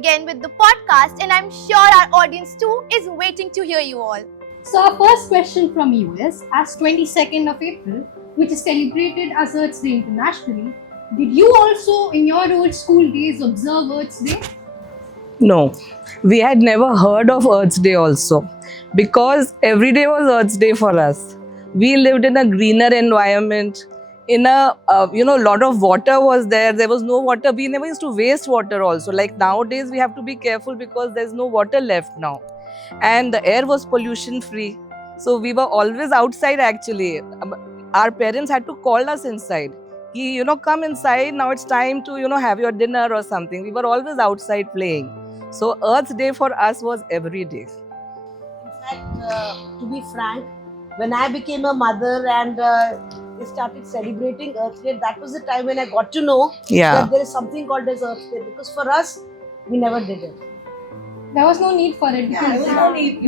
again with the podcast, and I'm sure our audience too is waiting to hear you all. So our first question from you is, as 22nd of April, which is celebrated as Earth's Day internationally, did you also in your old school days observe Earth's Day? No, we had never heard of Earth's Day also, because every day was Earth's Day for us. We lived in a greener environment. In a lot of water was there. There was no water. We never used to waste water also. Like nowadays, we have to be careful because there's no water left now, and the air was pollution free. So we were always outside actually. Our parents had to call us inside. Come inside. Now it's time to have your dinner or something. We were always outside playing. So Earth's Day for us was every day. In fact, to be frank, when I became a mother and started celebrating Earth Day, that was the time when I got to know that there is something called as Earth Day. Because for us, we never did it. There was no need for it. There was no need.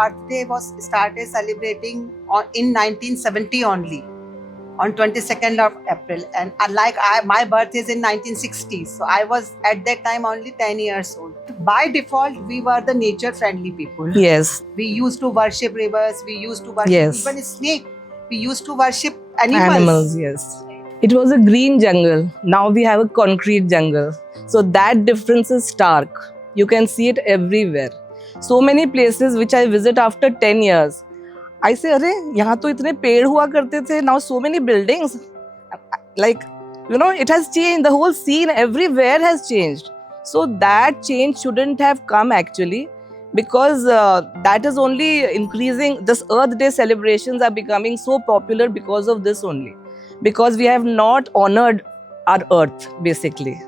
Earth Day was started celebrating in 1970 only, on 22nd of April. And unlike my birth is in 1960, so I was at that time only 10 years old. By default, we were the nature-friendly people. Yes. We used to worship rivers. We used to worship even snake. We used to worship Animals, yes. It was a green jungle. Now we have a concrete jungle. So that difference is stark. You can see it everywhere. So many places which I visit after 10 years. I say, अरे यहाँ तो इतने पेड़ हुआ करते थे. Now so many buildings. Like, it has changed. The whole scene everywhere has changed. So that change shouldn't have come actually. Because that is only increasing. This Earth Day celebrations are becoming so popular because of this only. Because we have not honored our earth basically.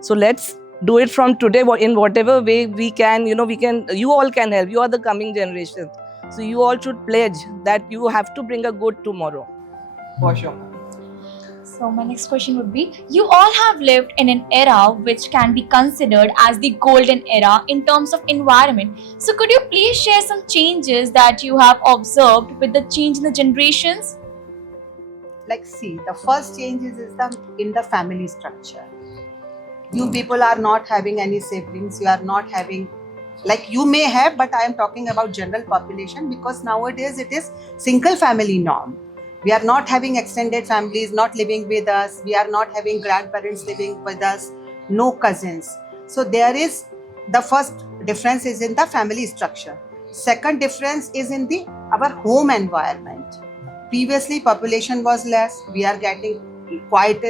So let's do it from today in whatever way we can. You all can help. You are the coming generation. So you all should pledge that you have to bring a good tomorrow. For sure. So my next question would be, you all have lived in an era which can be considered as the golden era in terms of environment. So could you please share some changes that you have observed with the change in the generations? Like, see, the first change is in the family structure. You people are not having any siblings. You are not having, like you may have, but I am talking about general population, because nowadays it is single family norm. We are not having extended families not living with us. We are not having grandparents living with us. No cousins. So there is, the first difference is in the family structure. Second difference is in our home environment. Previously population was less. We are getting quite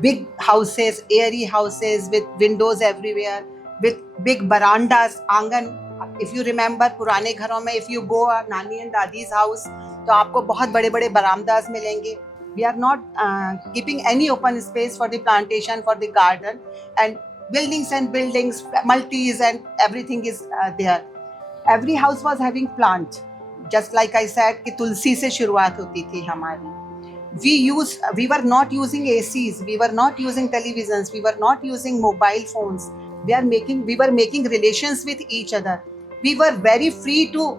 big houses, airy houses with windows everywhere, with big verandas, angan. If you remember, पुराने घरों में, if you go नानी and दादी's house, तो आपको बहुत बड़े-बड़े verandas मिलेंगे. We are not keeping any open space for the plantation, for the garden, and buildings, multis, and everything is there. Every house was having plant. Just like I said, कि तुलसी से शुरुआत होती थी हमारी. We were not using ACs, we were not using televisions, we were not using mobile phones. We were making relations with each other. We were very free to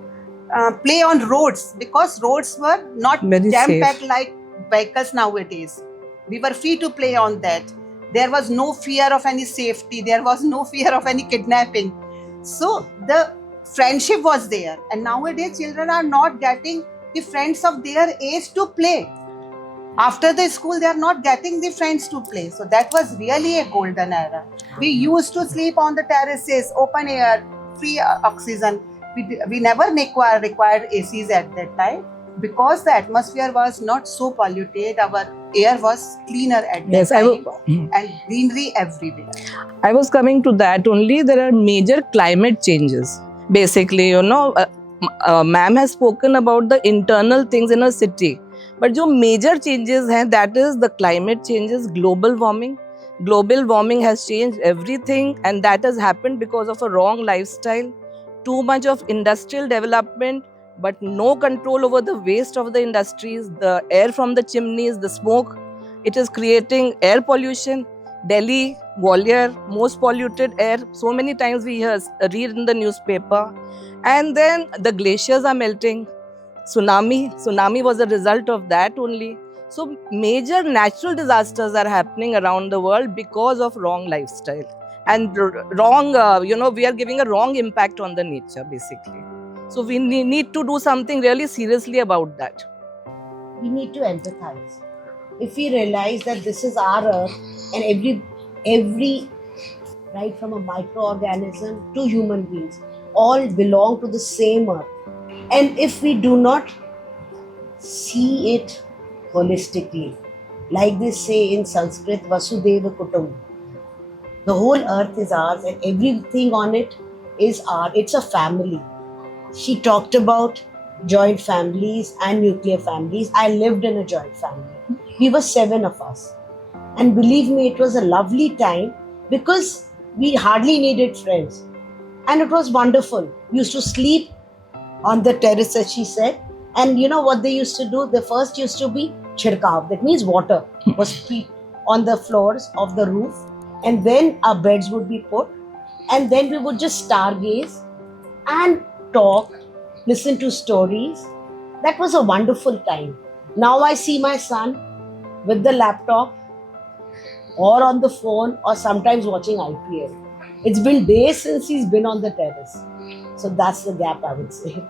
play on roads, because roads were not jam-packed like vehicles nowadays. We were free to play on that. There was no fear of any safety. There was no fear of any kidnapping. So the friendship was there. And nowadays children are not getting the friends of their age to play. After the school, they are not getting the friends to play. So that was really a golden era. We used to sleep on the terraces, open air, free oxygen. We never required ACs at that time, because the atmosphere was not so polluted. Our air was cleaner at that time, and greenery everywhere. I was coming to that only. There are major climate changes. Basically, ma'am has spoken about the internal things in a city. But जो major changes हैं, that is the climate changes, global warming. Global warming has changed everything, and that has happened because of a wrong lifestyle. Too much of industrial development, but no control over the waste of the industries, the air from the chimneys, the smoke. It is creating air pollution. Delhi, Gwalior, most polluted air. So many times we read in the newspaper. And then the glaciers are melting. Tsunami was a result of that only. So major natural disasters are happening around the world because of wrong lifestyle. and wrong, we are giving a wrong impact on the nature basically. So we need to do something really seriously about that. We need to empathize. If we realize that this is our earth and every right from a microorganism to human beings all belong to the same earth, and if we do not see it holistically, like they say in Sanskrit, Vasudeva Kutum, the whole earth is ours and everything on it is ours. It's a family. She talked about joint families and nuclear families. I lived in a joint family. We were 7 of us. And believe me, it was a lovely time because we hardly needed friends. And it was wonderful. We used to sleep on the terrace, as she said. And you know what they used to do? The first used to be chirkav. That means water was put on the floors of the roof. And then our beds would be put. And then we would just stargaze and talk, listen to stories. That was a wonderful time. Now I see my son with the laptop or on the phone or sometimes watching IPL. It's been days since he's been on the terrace. So that's the gap, I would say.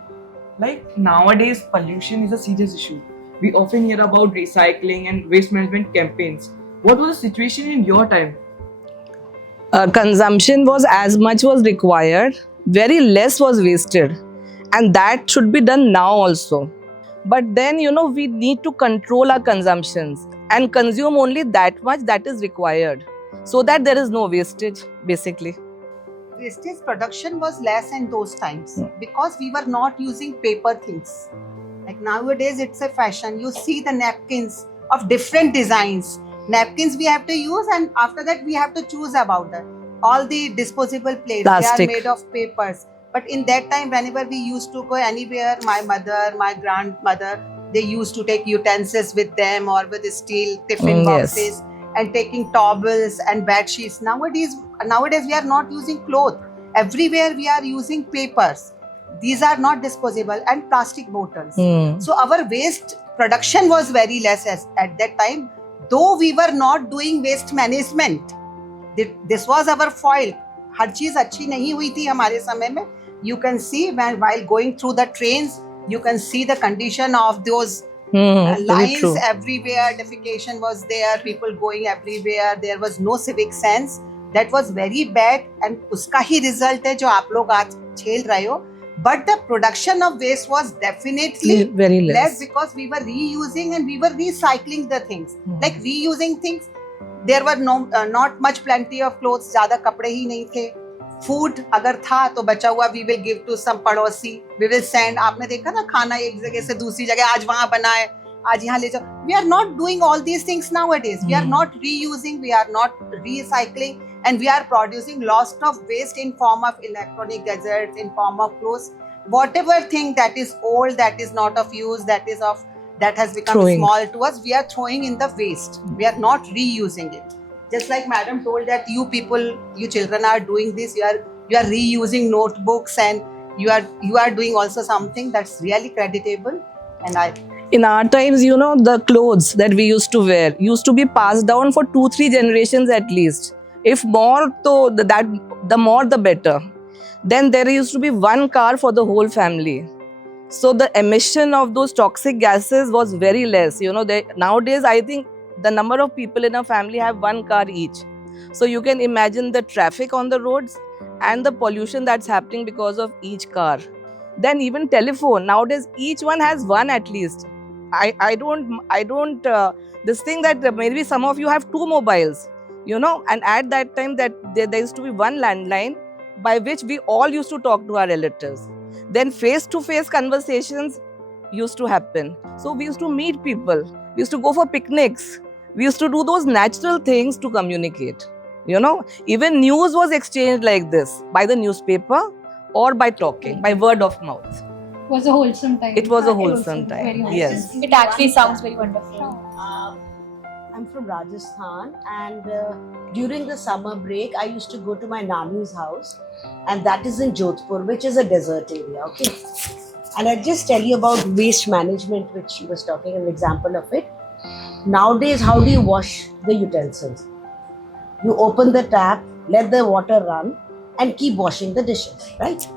Like nowadays, pollution is a serious issue. We often hear about recycling and waste management campaigns. What was the situation in your time? Consumption was as much was required, very less was wasted, and that should be done now also. But then we need to control our consumptions and consume only that much that is required, so that there is no wastage basically. Wastage production was less in those times because we were not using paper things. Like nowadays, it's a fashion. You see the napkins of different designs. Napkins we have to use, and after that we have to choose about that. All the disposable plates, Plastic. they are made of papers. But in that time, whenever we used to go anywhere, my mother, my grandmother, they used to take utensils with them or with steel tiffin Yes. boxes and taking towels and bed sheets. Nowadays we are not using cloth. Everywhere we are using papers. These are not disposable, and plastic bottles. So our waste production was very less at that time, though we were not doing waste management. This was our fault. हर चीज अच्छी नहीं हुई थी हमारे समय में. You can see while going through the trains, you can see the condition of those Very lines true. everywhere. Defecation was there, people going everywhere. There was no civic sense. That was very bad, and उसका ही result है जो आप लोग आज झेल रहे हो. But the production of waste was definitely very less less. because we were reusing and we were recycling the things. Like reusing things, there were not much plenty of clothes. ज़्यादा कपड़े ही नहीं थे. Food अगर था तो बचा हुआ we will give to some पड़ोसी. We will send. आपने देखा ना खाना एक जगह से दूसरी जगह आज वहाँ बना है, आज यहाँ ले जाओ. We are not doing all these things nowadays. We are not reusing. We are not recycling. And we are producing lots of waste in form of electronic gadgets, in form of clothes, whatever thing that is old, that is not of use, that has become Throwing. small to us, we are throwing in the waste. We are not reusing it. Just like madam told that you people, you children are doing this, you are reusing notebooks, and you are doing also something that's really creditable. And In our times, the clothes that we used to wear used to be passed down for 2-3 generations at least. If more, the more the better. Then there used to be one car for the whole family. So the emission of those toxic gases was very less. Nowadays, I think the number of people in a family have one car each. So you can imagine the traffic on the roads and the pollution that's happening because of each car. Then even telephone. Nowadays, each one has one at least. I don't this thing that maybe some of you have 2 mobiles, and at that time that there used to be one landline by which we all used to talk to our relatives. Then face-to-face conversations used to happen. So we used to meet people. We used to go for picnics. We used to do those natural things to communicate. Even news was exchanged like this, by the newspaper or by talking, by word of mouth. It was a wholesome time. It was a It wholesome very time. wholesome. Yes. It actually sounds very wonderful. I'm from Rajasthan, and during the summer break, I used to go to my nani's house, and that is in Jodhpur, which is a desert area. Okay, and I'll just tell you about waste management, which she was talking, an example of it. Nowadays, how do you wash the utensils? You open the tap, let the water run, and keep washing the dishes, right?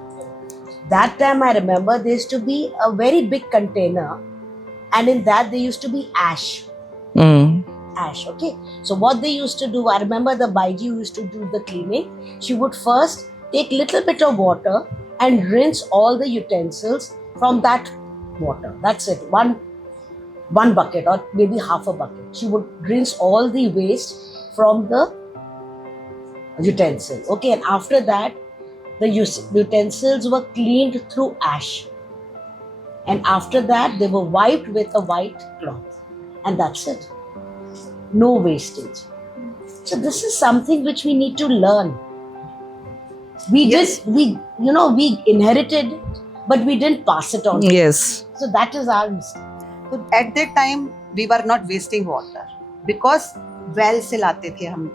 That time I remember there used to be a very big container, and in that there used to be ash. Ash, okay? So what they used to do, I remember the Baiji who used to do the cleaning, she would first take little bit of water and rinse all the utensils from that water. That's it. One bucket or maybe half a bucket. She would rinse all the waste from the utensils. Okay, and after that, the utensils were cleaned through ash. And after that, they were wiped with a white cloth. And that's it. No wastage. So this is something which we need to learn. We inherited it, but we didn't pass it on. Yes. So that is our mistake. So at that time we were not wasting water because well से लाते थे हम,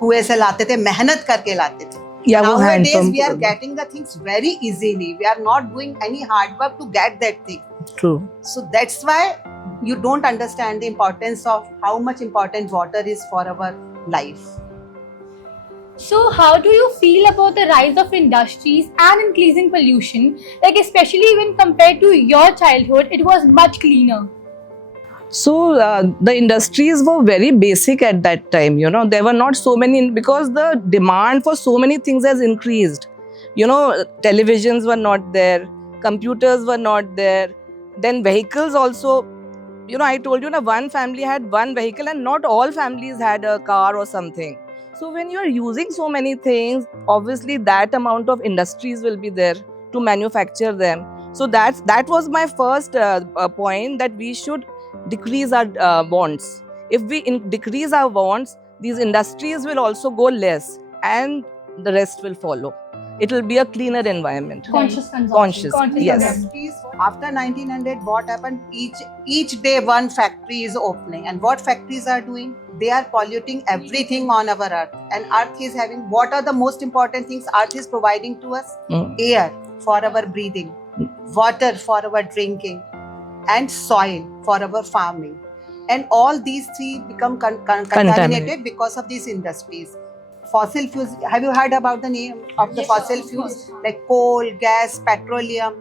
कुएं से लाते थे, मेहनत करके लाते थे. Yeah, वो hand Nowadays pump we are वाला. getting the things very easily. We are not doing any hard work to get that thing. True. So that's why you don't understand the importance of how much important water is for our life. So, how do you feel about the rise of industries and increasing pollution? Like, especially when compared to your childhood, it was much cleaner. So the industries were very basic at that time. There were not so many because the demand for so many things has increased. Televisions were not there, computers were not there. Then vehicles also. I told you, one family had one vehicle and not all families had a car or something. So when you are using so many things, obviously that amount of industries will be there to manufacture them. So that was my first point, that we should decrease our wants. If we decrease our wants, these industries will also go less and the rest will follow. It will be a cleaner environment. Conscious consumption. Conscious, yes. Industries, after 1900, what happened? Each day one factory is opening, and what factories are doing? They are polluting everything on our earth, and earth is having, what are the most important things earth is providing to us? Air for our breathing, water for our drinking, and soil for our farming. And all these three become contaminated because of these industries. Fossil fuels, have you heard about the name of the fossil fuels? Like coal, gas, petroleum,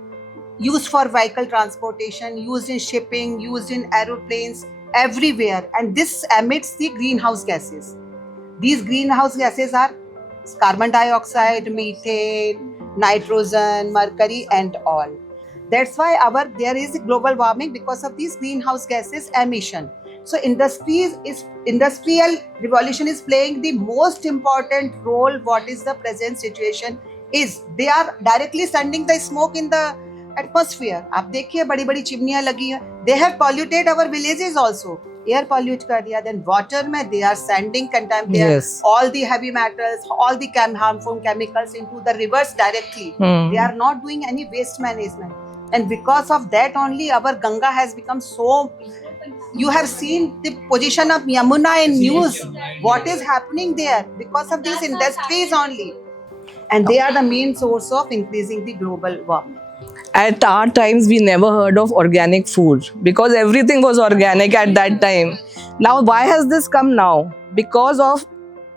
used for vehicle transportation, used in shipping, used in aeroplanes, everywhere. And this emits the greenhouse gases. These greenhouse gases are carbon dioxide, methane, nitrogen, mercury, and all. That's why there is global warming because of these greenhouse gases emission. So industrial revolution is playing the most important role. What is the present situation is they are directly sending the smoke in the atmosphere. आप देखिए बड़ी-बड़ी चिमनियाँ लगी हैं. They have polluted our villages also. Air pollute कर दिया. Then water में they are sending Yes. all the heavy metals, all the harmful chemicals into the rivers directly. They are not doing any waste management. And because of that only our Ganga has become so. You have seen the position of Yamuna in news. What is happening there? Because of these industries only. And they are the main source of increasing the global warming. At our times, we never heard of organic food because everything was organic at that time. Now, why has this come now? Because of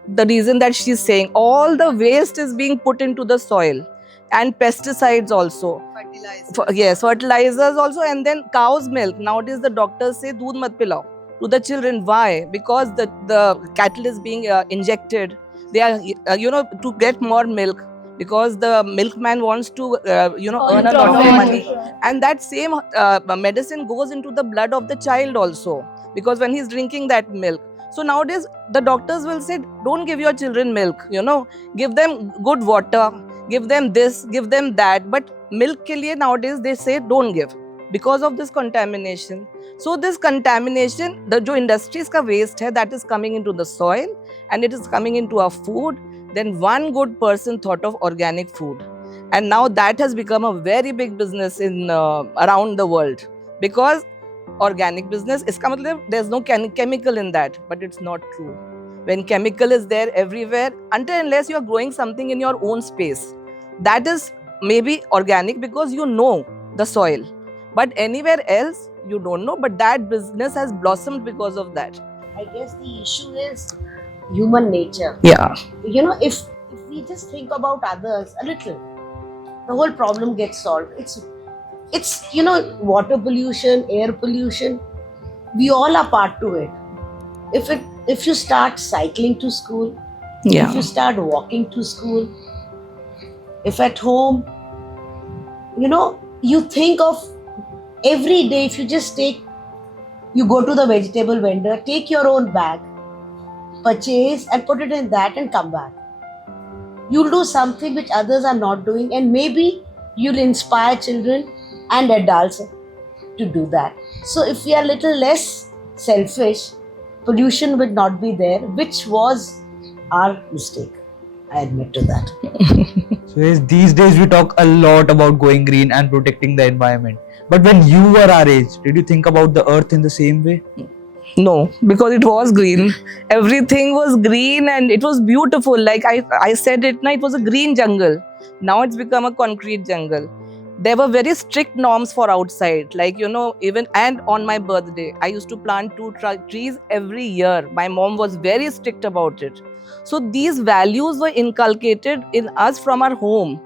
the reason that she's saying, all the waste is being put into the soil and pesticides also. Fertilizers. Fertilizers also, and then cow's milk. Nowadays, the doctors say, "Doodh mat pilao" to the children. Why? Because the cattle is being injected. They are, to get more milk. Because the milkman wants to, earn a lot of money. And that same medicine goes into the blood of the child also. Because when he's drinking that milk. So nowadays, the doctors will say, don't give your children milk, Give them good water, give them this, give them that. But milk ke liye nowadays, they say, don't give. Because of this contamination. So this contamination, the jo industries ka waste hai, that is coming into the soil. And it is coming into our food. Then one good person thought of organic food, and now that has become a very big business in around the world, because organic business iska matlab there's no chemical in that, but it's not true. When chemical is there everywhere, until unless you are growing something in your own space, that is maybe organic because you know the soil, but anywhere else you don't know. But that business has blossomed because of that. I guess the issue is human nature. Yeah. You know, if we just think about others a little, the whole problem gets solved. It's you know, water pollution, air pollution, we all are part to it. If you start cycling to school, Yeah. if you start walking to school, if at home, you know, you think of every day, if you just you go to the vegetable vendor, take your own bag, purchase and put it in that and come back. You'll do something which others are not doing, and maybe you'll inspire children and adults to do that. So if we are little less selfish, pollution will not be there, which was our mistake. I admit to that. So yes, these days we talk a lot about going green and protecting the environment. But when you were our age, did you think about the earth in the same way? No, because it was green. Everything was green and it was beautiful. Like I said it, it was a green jungle. Now it's become a concrete jungle. There were very strict norms for outside. Like, you know, even and on my birthday, I used to plant 2 trees every year. My mom was very strict about it. So these values were inculcated in us from our home.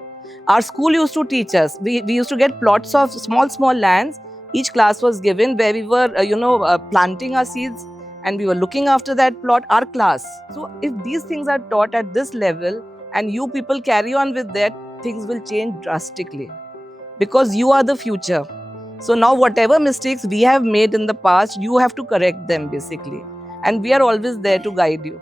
Our school used to teach us. We used to get plots of small lands. Each class was given where we were, planting our seeds, and we were looking after that plot, our class. So if these things are taught at this level and you people carry on with that, things will change drastically because you are the future. So now whatever mistakes we have made in the past, you have to correct them basically. And we are always there to guide you.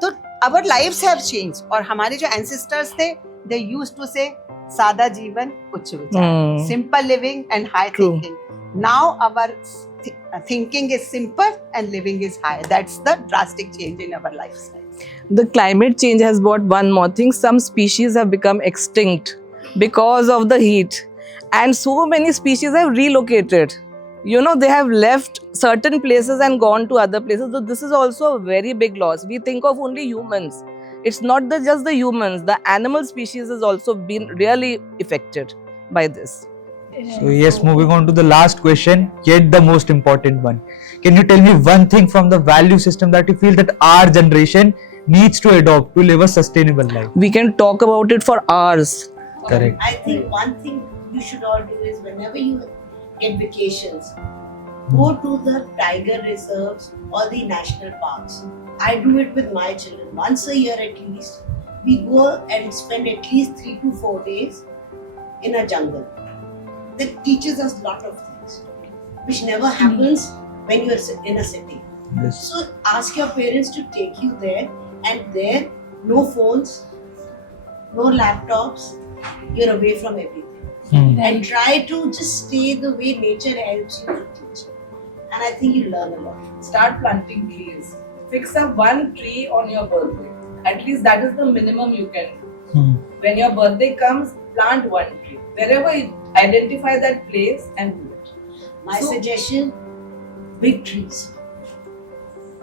So our lives have changed. और हमारे जो ancestors थे, they used to say सादा जीवन उच्च विचार, simple living and high True. thinking. Now our thinking is simple and living is high. That's the drastic change in our lifestyle. The climate change has brought one more thing. Some species have become extinct because of the heat. And so many species have relocated. You know, they have left certain places and gone to other places. So this is also a very big loss. We think of only humans. It's not just the humans. The animal species has also been really affected by this. So yes, moving on to the last question, yet the most important one. Can you tell me one thing from the value system that you feel that our generation needs to adopt to live a sustainable life? We can talk about it for hours. Correct. I think one thing you should all do is whenever you get vacations, go to the tiger reserves or the national parks. I do it with my children. Once a year at least, we go and spend at least 3 to 4 days in a jungle. That teaches us a lot of things, which never happens when you're in a city. Yes. So ask your parents to take you there, and there, no phones, no laptops, you're away from everything. And try to just stay the way nature helps you to teach. And I think you learn a lot. Start planting trees. Fix up one tree on your birthday. At least that is the minimum you can do. When your birthday comes, plant one tree. Wherever you identify that place and do it. My suggestion, big trees.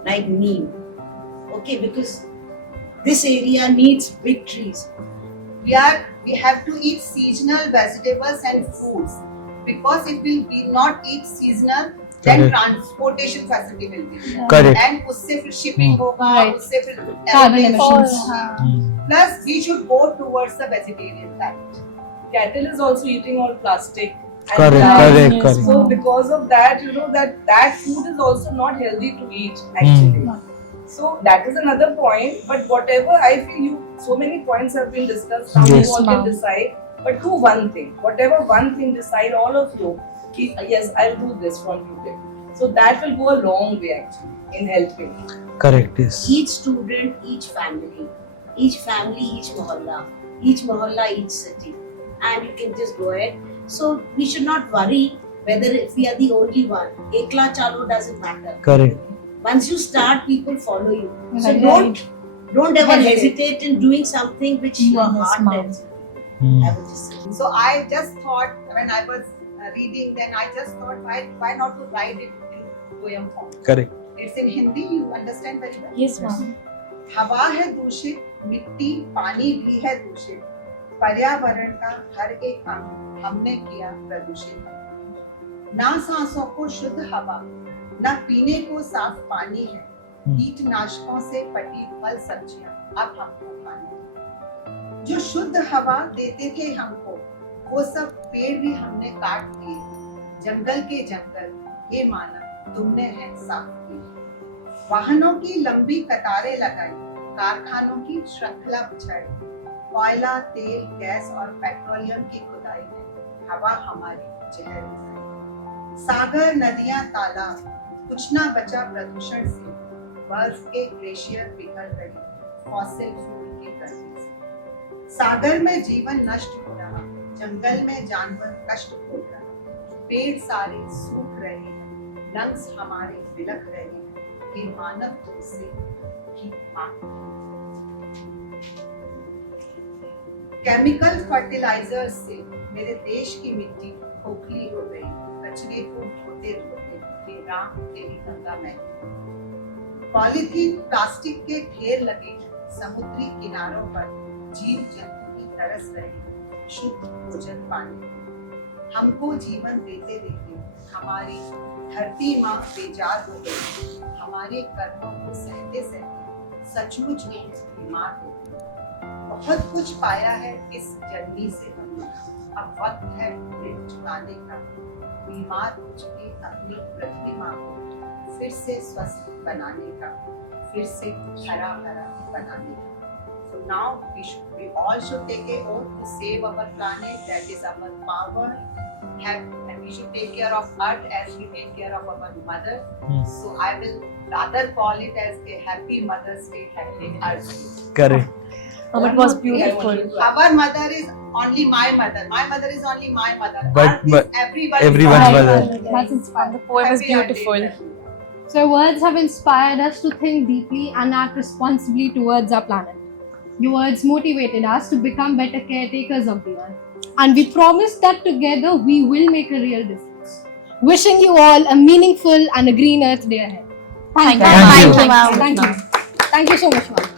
Like neem. Okay, because this area needs big trees. We have to eat seasonal vegetables and fruits, because if we not eat seasonal, then Correct. transportation facility will be. Correct. And उससे फिर shipping होगा, Right. उससे फिर Carbon airplanes emissions. होंगे. Plus we should go towards the vegetarian diet. Cattle is also eating all plastic. and Correct, plants. correct, correct. So because of that, you know, that food is also not healthy to eat actually. So that is another point. But whatever I feel, so many points have been discussed. Now Yes. you all can decide. But do one thing. Whatever one thing decide, all of you. Yes, I'll do this from today. So that will go a long way actually in helping. Correct, yes. Each student, each family, each mohalla, each city. And you can just go ahead. So we should not worry whether if we are the only one. Ekla chalo doesn't matter. Correct. Once you start, people follow you. So Right. don't ever Hesitate. hesitate in doing something which your heart tells you. I would just say. So I just thought when I was reading, then I just thought why not to write it in poem form. Correct. It's in Hindi. You understand very well. Yes, ma'am. हवा है दूषित, मिट्टी पानी भी है दूषित, पर्यावरण का हर एक अंग हमने किया प्रदूषित। ना सांसों को शुद्ध हवा, ना पीने को साफ पानी है, कीटनाशकों से पटी फल सब्जियां अब हमको खानी। जो शुद्ध हवा देते थे हमको, वो सब पेड़ भी हमने काट दिए। जंगल के जंगल ये मानव तुमने है साफ किए। वाहनों की लंबी कतारें लगाई, कारखानों की श्रृंखला बिछाई। कोयला, तेल, गैस और पेट्रोलियम की खुदाई में हवा हमारी जहर मिलाई। सागर, नदियां, तालाब, कुछ ना बचा प्रदूषण से। बर्फ के ग्लेशियर पिघल रही फॉसिल फ्यूल की गर्मी से। सागर में जीवन नष्ट हो रहा, जंगल में जानवर कष्ट भोग रहा। पेड़ सारे सूख रहे हैं, लंग्स हमारे बिलख रहे हैं। ये मानव तुमसे भी मांग। केमिकल फर्टिलाइजर से मेरे देश की मिट्टी खोखली हो गई। कचरे को धोते धोते हे राम तेरी गंगा में। पॉलीथीन, प्लास्टिक के ढेर लगे समुद्री किनारों पर। जीव जंतु की तरस रहे शुद्ध भोजन पाने। हमको जीवन देते देते हमारी धरती माँ बेजार हो गई। हमारे कर्मों को सहते सहते सचमुच में बीमार हो गई। बहुत कुछ पाया है इस जर्नी से हमने, अब वक्त है ऋण चुकाने का। बीमार हो चुकी अपनी पृथ्वी माँ को फिर से स्वस्थ बनाने का, फिर से हरा भरा बनाने का। So now we all should take a oath to save our planet. That is our power. And we should take care of Earth as we take care of our mother. So I will rather call it as a happy Mother's Day, happy Earth Day. Correct. It was beautiful. Our mother is only my mother. My mother is only my mother. But- Earth but is everyone's everyone's mother. mother. That's inspiring. The poem is Happy Earth Day, beautiful. sir. So your words have inspired us to think deeply and act responsibly towards our planet. Your words motivated us to become better caretakers of the earth. And we promise that together we will make a real difference. Wishing you all a meaningful and a green earth day ahead. Thank you. Thank you. Thank you, ma'am. Thank you. Thank you so much, ma'am.